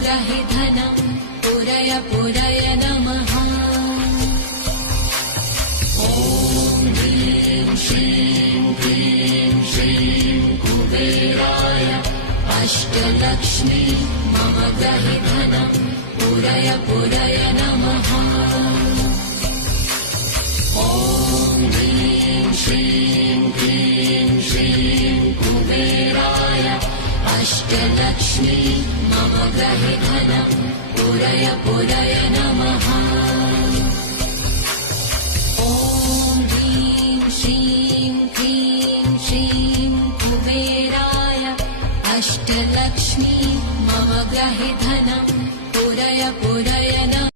ग्रहे धनम् पुरय पुरय नमः। ॐ ह्रीं श्रीं क्लीं श्रीं कुबेराय अष्टलक्ष्मी मम ग्रहे धनम् पुरय पुरय नमः। ॐ ह्रीं श्रीं क्लीं श्रीं कुबेराय अष्टलक्ष्मी मम ग्रहे धनम् पुरय पुरय नमः। ॐ ह्रीं श्रीं क्लीं श्रीं कुबेराय अष्टलक्ष्मी मम ग्रहे